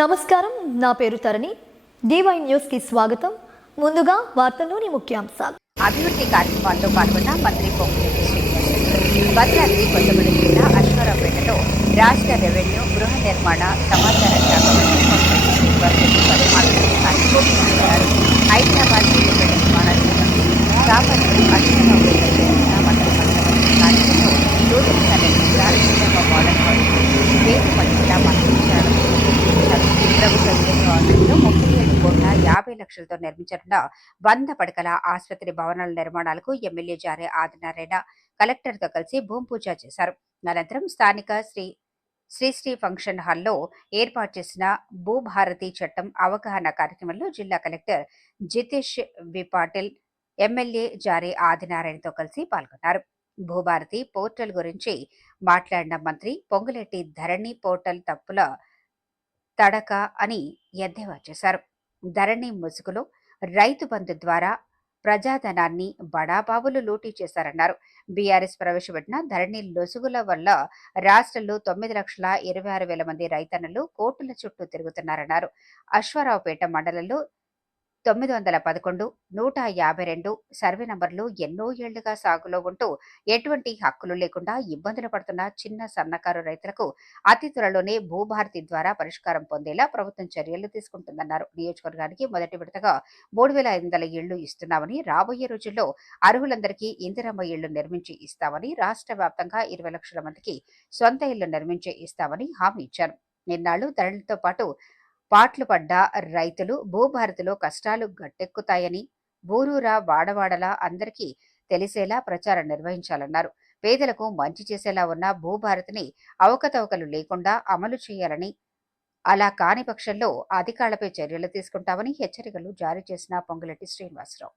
నమస్కారం నా పేరు తరణి. డివై న్యూస్కి స్వాగతం. ముందుగా వార్తల్లోని ముఖ్యాంశాలు. అభివృద్ధి కార్యక్రమాల్లో పాల్గొన్న మంత్రి పొంగులేటి శ్రీనివాస్ భద్రాద్రి కొత్తగూడెం జిల్లా అశ్వరావుపేటలో రాష్ట్ర రెవెన్యూ గృహ నిర్మాణ సమాచార శాఖ మంత్రి శ్రీనివాస్ రెడ్డి పదమాలు హైదరాబాద్ నిర్మాణ శాఖ రాబర్టు అశ్వరావుపేట చేసిన మంత్రి మంత్రి కార్యక్రమంలో నూతనంగా నిర్మించిన ఇంద్రమ్మ మోడల్ హాస్పిటల్ పేరు పట్టిన మంత్రించారు ప్రభుత్వ విద్యుత్ ఆసుపత్రిలో ముప్పై ఏడు కోట్ల యాభై లక్షలతో నిర్మించనున్న వంద పడకల ఆసుపత్రి భవనాల నిర్మాణాలకు ఎమ్మెల్యే జారే ఆదినారాయణ కలెక్టర్తో కలిసి భూమి పూజ చేశారు. అనంతరం స్థానిక శ్రీ శ్రీశ్రీ ఫంక్షన్ హాల్లో ఏర్పాటు చేసిన భూభారతి చట్టం అవగాహన కార్యక్రమంలో జిల్లా collector Jitesh V Patil MLA Jare ఆదినారాయణతో కలిసి పాల్గొన్నారు. భూభారతి పోర్టల్ గురించి మాట్లాడిన మంత్రి పొంగులెట్టి ధరణి పోర్టల్ తప్పుల తడక అని ఎద్దేవా చేశారు. ధరణి ముసుగులో రైతు బంధు ద్వారా ప్రజాధనాన్ని బడాబాబులు లూటీ చేశారన్నారు. బీఆర్ఎస్ ప్రవేశపెట్టిన ధరణి లొసుగుల వల్ల రాష్ట్రంలో తొమ్మిది లక్షల ఇరవై ఆరు వేల మంది రైతన్నలు కోర్టుల చుట్టూ తిరుగుతున్నారన్నారు. అశ్వారావుపేట మండలంలో తొమ్మిది వందల పదకొండు నూట యాభై రెండు సర్వే నంబర్లు ఎన్నో ఏళ్ళుగా సాగులో ఉంటూ ఎటువంటి హక్కులు లేకుండా ఇబ్బందులు పడుతున్న చిన్న సన్నకారు రైతులకు అతి త్వరలోనే భూభారతి ద్వారా పరిష్కారం పొందేలా ప్రభుత్వం చర్యలు తీసుకుంటుందన్నారు. నియోజకవర్గానికి మొదటి విడతగా మూడు వేల ఐదు వందల ఇళ్ళు ఇస్తున్నామని రాబోయే రోజుల్లో అర్హులందరికీ ఇందిరమ్మ ఇళ్ళు నిర్మించి ఇస్తామని రాష్ట్ర వ్యాప్తంగా ఇరవై లక్షల మందికి సొంత ఇళ్ళు నిర్మించి ఇస్తామని హామీ ఇచ్చారు. నిన్నాళ్ళు ధరలతో పాటు పాట్లు పడ్డ రైతులు భూభారతిలో కష్టాలు గట్టెక్కుతాయని బూరూరా వాడవాడలా అందరికీ తెలిసేలా ప్రచారం నిర్వహించాలన్నారు. పేదలకు మంచి చేసేలా ఉన్న భూభారతిని అవకతవకలు లేకుండా అమలు చేయాలని అలా కాని పక్షంలో అధికారులపై చర్యలు తీసుకుంటామని హెచ్చరికలు జారీ చేసిన పొంగులెట్టి శ్రీనివాసరావు.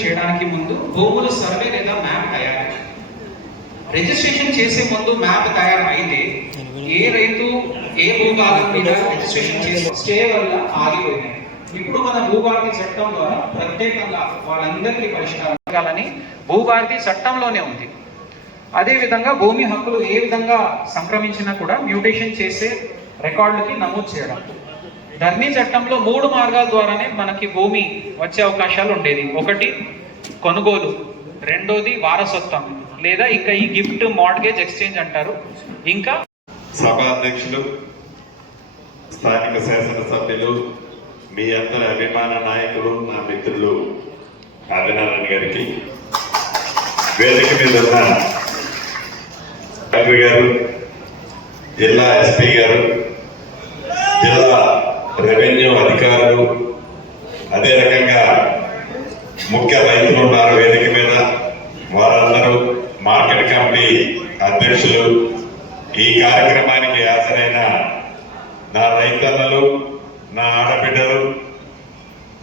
చేయడానికి ముందు భూముల సర్వే లేదా మ్యాప్ తయారు రిజిస్ట్రేషన్ చేసే ముందు మ్యాప్ తయారు అయితే ఏ రైతు ఏ భూభాగం మీద రిజిస్ట్రేషన్ చేసి స్టే వల్ల ఆగిపోయినాయి ఇప్పుడు మన భూభారతి చట్టం ద్వారా ప్రత్యేకంగా వాళ్ళందరికీ పరిష్కారం భూభారతి చట్టంలోనే ఉంది. అదే విధంగా భూమి హక్కులు ఏ విధంగా సంక్రమించినా కూడా మ్యూటేషన్ చేసే రికార్డులకి నమోదు చేయడం. ధర్మీ చట్టంలో మూడు మార్గాల ద్వారానే మనకి భూమి వచ్చే అవకాశాలు ఉండేది. ఒకటి కొనుగోలు. రెండోది వారసత్వం. లేదా ఇంకా ఈ గిఫ్ట్ మార్గేజ్ ఎక్స్చేంజ్ అంటారు. ఇంకా సభాధ్యక్షులు స్థానిక శాసనసభ్యులు మీ అందరి అభిమాన నాయకులు నా మిత్రులు ఆదినారాయణ గారికి. వేదిక మీద ఉన్న కలెక్టర్ గారు జిల్లా ఎస్పీ గారు జిల్లా రెవెన్యూ అధికారులు అదే రకంగా ముఖ్య రైతులు ఉన్నారు వేదిక మీద. వారందరూ మార్కెట్ కమిటీ అధ్యక్షులు ఈ కార్యక్రమానికి హాజరైన నా రైతన్నలు నా ఆడబిడ్డలు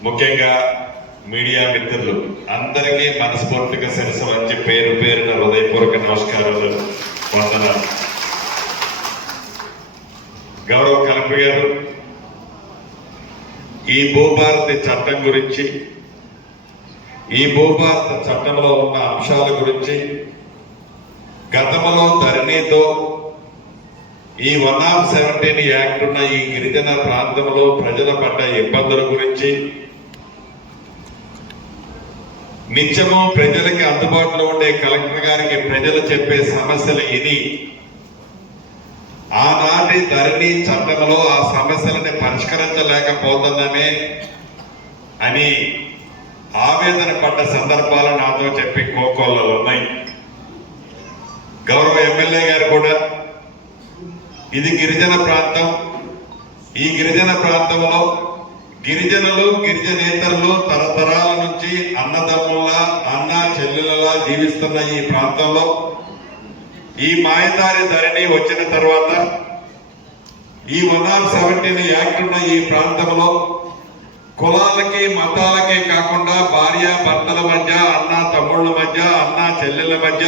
ముఖ్యంగా మీడియా మిత్రులు అందరికీ మనస్ఫూర్తిగా శిరస మంచి పేరు పేరున హృదయపూర్వక నమస్కారాలు వందనాలు గౌరవ కలెక్టర్ గారు ఈ భూభారతి చట్టం గురించి ఈ భూభారత చట్టంలో ఉన్న అంశాల గురించి గతంలో ధరణితో ఈ వన్ ఆఫ్ సెవెంటీన్ యాక్ట్ ఉన్న ఈ గిరిజన ప్రాంతంలో ప్రజల పడ్డ ఇబ్బందుల గురించి నిత్యము ప్రజలకి అందుబాటులో ఉండే కలెక్టర్ గారికి ప్రజలు చెప్పే సమస్యలు ఇది. ఆనాటి ధరణి చట్టంలో ఆ సమస్యలని పరిష్కరించలేకపోతుందనే అని ఆవేదన పడ్డ సందర్భాలు నాతో చెప్పి కోకోలలో ఉన్నాయి. గౌరవ ఎమ్మెల్యే గారు కూడా ఇది గిరిజన ప్రాంతం. ఈ గిరిజన ప్రాంతంలో గిరిజనులు గిరిజనేతరులు తరతరాల నుంచి అన్నదమ్ములా అన్న చెల్లెలలా జీవిస్తున్న ఈ ప్రాంతంలో ఈ మాయదారి ధరణి వచ్చిన తర్వాత ఈ వన్ ఆర్ సెవెంటీన్ యాక్ట్ ఉన్న ఈ ప్రాంతంలో కులాలకి మతాలకి కాకుండా భార్య భర్తల మధ్య అన్న తమ్ముళ్ళ మధ్య అన్న చెల్లెల మధ్య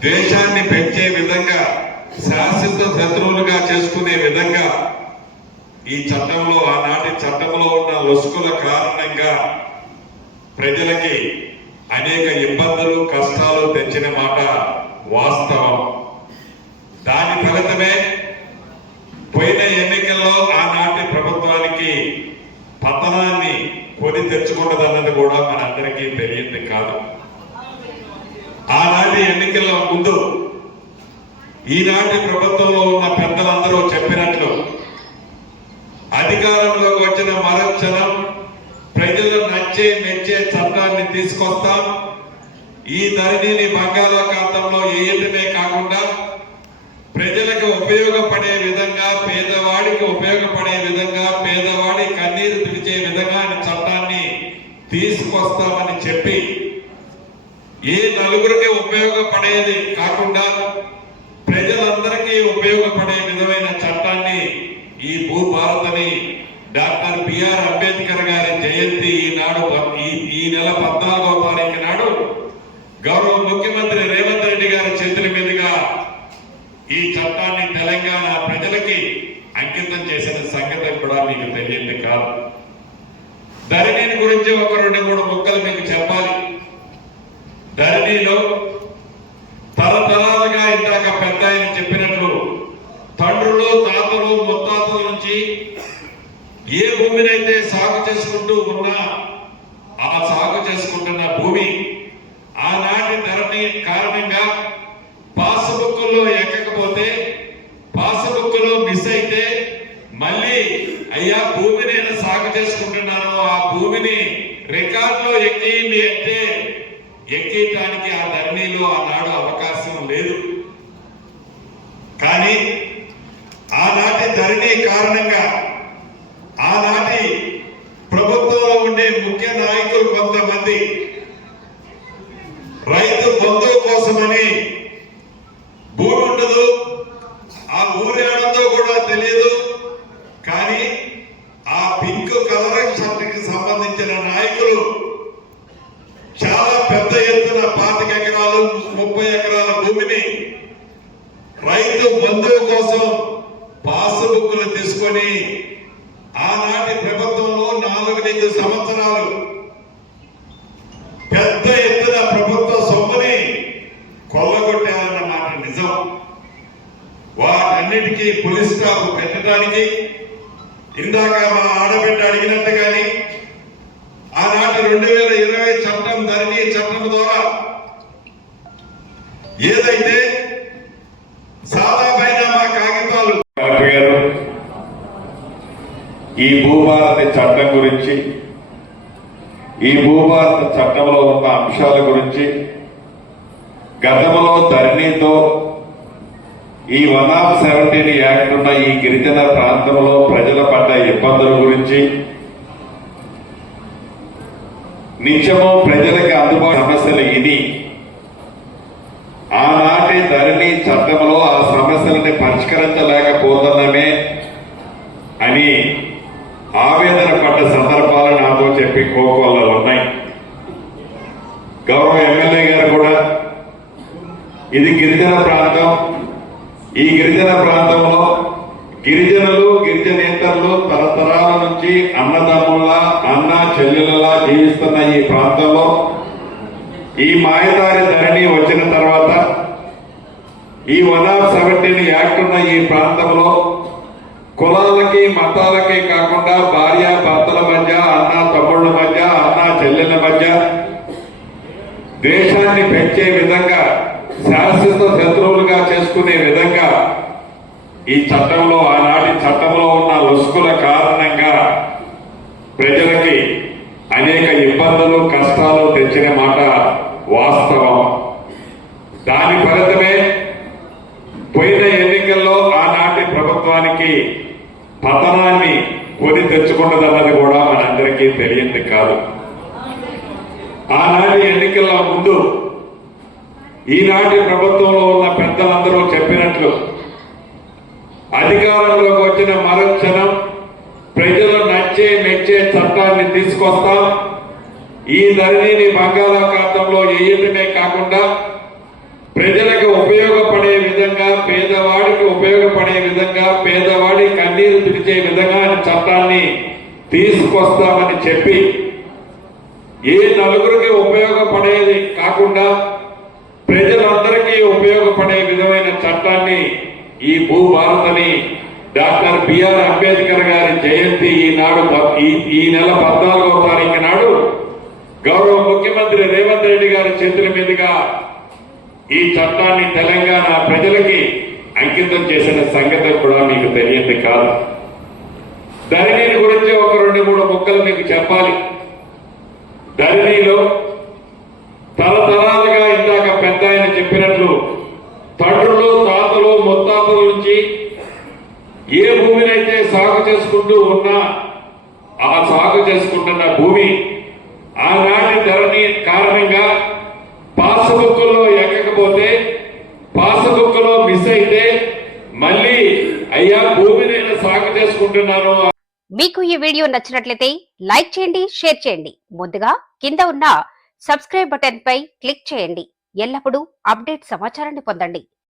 దేశాన్ని పెంచే విధంగా శాశ్వత శత్రువులుగా చేసుకునే విధంగా ఈ చట్టంలో ఆనాటి చట్టంలో ఉన్న లొసుకుల కారణంగా ప్రజలకి అనేక ఇబ్బందులు కష్టాలు తెచ్చిన మాట వాస్తవం. దాని ఫలితమే పోయిన ఎన్నికల్లో ఆనాటి ప్రభుత్వానికి పతనాన్ని కొని తెచ్చుకున్నదన్నది కూడా మనందరికీ తెలియంది కాదు. ఆనాటి ఎన్నికల ముందు ఈనాటి ప్రభుత్వంలో ఉన్న పెద్దలందరూ చెప్పినట్లు అధికారంలోకి వచ్చిన మరక్షణం ప్రజలు నచ్చే మెచ్చే చట్టాన్ని తీసుకొస్తాం ఈ ధరణిని బంగాళాఖాతంలో వేయటమే కాకుండా ప్రజలకు ఉపయోగపడే విధంగా పేదవాడికి ఉపయోగపడే విధంగా పేదవాడి కన్నీరు తుడిచే విధంగా చట్టాన్ని తీసుకొస్తామని చెప్పి ఏ నలుగురికి ఉపయోగపడేది కాకుండా ఉపయోగపడే విధమైన చట్టాన్ని ఈ భూభారతని డాక్టర్ బిఆర్ అంబేద్కర్ గారి జయంతి ఈనాడు ఈ ఈ నెల పద్నాలుగో తారీఖు నాడు గౌరవ ముఖ్యమంత్రి రేవంత్ రెడ్డి గారి చేతుల మీదుగా ఈ చట్టాన్ని తెలంగాణ ప్రజలకి అంకితం చేసిన సంగతి కూడా మీకు తెలియంది కాదు. ధరణిని గురించి ఒక రెండు మూడు ముక్కలు మీకు చెప్పాలి. ధరణిలో తరతరాలుగా ఇందాక పెద్ద ఆయన చెప్పినట్లు తండ్రులు తాతలు ముత్తాతల నుంచి ఏ భూమినైతే సాగు ఉన్న ఆ సాగు చేసుకుంటున్న భూమి ఆనాటి ధరణి కారణంగా పాస్బుక్లో ఎక్కకపోతే పాస్బుక్లో మిస్ అయితే మళ్ళీ అయ్యా భూమి నేను సాగు చేసుకుంటున్నాను ఆ భూమిని రికార్డులో ఎక్కింది అంటే ఎక్కేయటానికి ఆ ధరణిలో ఆనాడు అవకాశం లేదు. కానీ ఆనాటి ధరణి కారణంగా ఆనాటి ప్రభుత్వంలో ఉండే ముఖ్య నాయకులు కొంతమంది రైతు బంధువు కోసమని భూమి ఉండదు ఆ ఊరి ఆడంతో కూడా తెలియదు. కానీ ఆ పింక్ కలర్ షర్ట్కి సంబంధించిన నాయకులు చాలా పెద్ద ఎత్తున పాతిక ఎకరాలు ముప్పై ఎకరాల భూమిని రైతు బంధువు కోసం పాస్బుక్లు తీసుకొని ఆనాటి ప్రభుత్వంలో నాలుగైదు సంవత్సరాలు పెద్ద ఎత్తున ప్రభుత్వ సొమ్ముని కొల్లగొట్టారన్నమాట నిజం. వాటన్నిటికీ పోలీస్ స్టాఫ్ పెట్టడానికి ఇందాక మా ఆడబిడ్డ అడిగినట్టుగాని ఆనాటి రెండు వేల ఇరవై చట్టం ధరణి చట్టం ద్వారా ఏదైతే సాదా బైనామా కాగితాలు కలెక్టర్ గారు ఈ భూభారతి చట్టం గురించి ఈ భూభారత చట్టంలో ఉన్న అంశాల గురించి గతంలో ధరణితో ఈ వన్ ఆఫ్ సెవెంటీన్ యాక్ట్ ఉన్న ఈ గిరిజన ప్రాంతంలో ప్రజల పడ్డ ఇబ్బందుల గురించి నిత్యము ప్రజలకు అందుబాటు సమస్యలు ఇది. ఆనాటి ధరణి చట్టంలో ఆ సమస్యలని పరిష్కరించలేకపోతున్న అని ఆవేదన పడ్డ సందర్భాలు నాతో చెప్పి కోకోల్లో ఉన్నాయి గౌరవ ఎమ్మెల్యే గారు కూడా ఇది గిరిజన ప్రాంతం. ఈ గిరిజన ప్రాంతంలో గిరిజనులు గిరిజనేతరులు తరతరాల నుంచి అన్నదమ్ముల అన్న చెల్లెలలా జీవిస్తున్న ఈ ప్రాంతంలో ఈ మాయదారి ధరణి వచ్చిన తర్వాత ఈ వన్ ఆఫ్ సెవెంటీన్ యాక్ట్ ఉన్న ఈ ప్రాంతంలో కులాలకి మతాలకి కాకుండా భార్య భర్తల మధ్య అన్న తమ్ముళ్ళ మధ్య అన్న చెల్లెల మధ్య దేశాన్ని పెంచే విధంగా శాశ్వత శత్రువులుగా చేసుకునే విధంగా ఈ చట్టంలో ఆనాటి చట్టంలో ఉన్న లొసుకుల కారణంగా ప్రజలకి అనేక ఇబ్బందులు కష్టాలు తెచ్చిన మాట వాస్తవం. దాని ఫలితమే పోయిన ఎన్నికల్లో ఆనాటి ప్రభుత్వానికి పతనాన్ని కొని తెచ్చుకున్నదన్నది కూడా మనందరికీ తెలియంది కాదు. ఆనాటి ఎన్నికల ముందు ఈనాటి ప్రభుత్వంలో ఉన్న పెద్దలందరూ చెప్పినట్లు అధికారంలోకి వచ్చిన మరుక్షణం ప్రజలు నచ్చే మెచ్చే చట్టాన్ని తీసుకొస్తాం. ఈ ధరణిని బంగాళాఖాతంలో వేయటమే కాకుండా ప్రజలకు ఉపయోగపడే విధంగా పేదవాడికి ఉపయోగపడే విధంగా పేదవాడి కన్నీరు తిరిచే విధంగా చట్టాన్ని తీసుకొస్తామని చెప్పి ఏ నలుగురికి ఉపయోగపడేది కాకుండా ప్రజలందరికీ ఉపయోగపడే విధమైన చట్టాన్ని ఈ భూభారతని డాక్టర్ బిఆర్ అంబేద్కర్ గారి జయంతి ఈనాడు ఈ ఈ నెల పద్నాలుగో తారీఖు నాడు గౌరవ ముఖ్యమంత్రి రేవంత్ రెడ్డి గారి చేతుల మీదుగా ఈ చట్టాన్ని తెలంగాణ ప్రజలకి అంకితం చేసిన సంగతి కూడా మీకు తెలియదు కాదు. ధరణి గురించి ఒక రెండు మూడు ముక్కలు మీకు చెప్పాలి. ధరణిలో తరతరాలుగా ఇందాక పెద్ద ఆయన చెప్పినట్లు తండ్రులు తాతలు ముత్తాతల నుంచి ఏ భూమినైతే సాగు చేసుకుంటూ ఉన్న ఆ సాగు చేసుకుంటున్న భూమి ఆనాటి ధరని కారణంగా పాస్బుక్లో ఎక్కకపోతే పాస్బుక్లో మిస్ అయితే మళ్ళీ అయ్యా భూమి నేను సాగు చేసుకుంటున్నాను. మీకు ఈ వీడియో నచ్చినట్లయితే లైక్ చేయండి షేర్ చేయండి. ముందుగా కింద ఉన్న సబ్స్క్రైబ్ బటన్ పై క్లిక్ చేయండి. ఎల్లప్పుడూ అప్డేట్ సమాచారాన్ని పొందండి.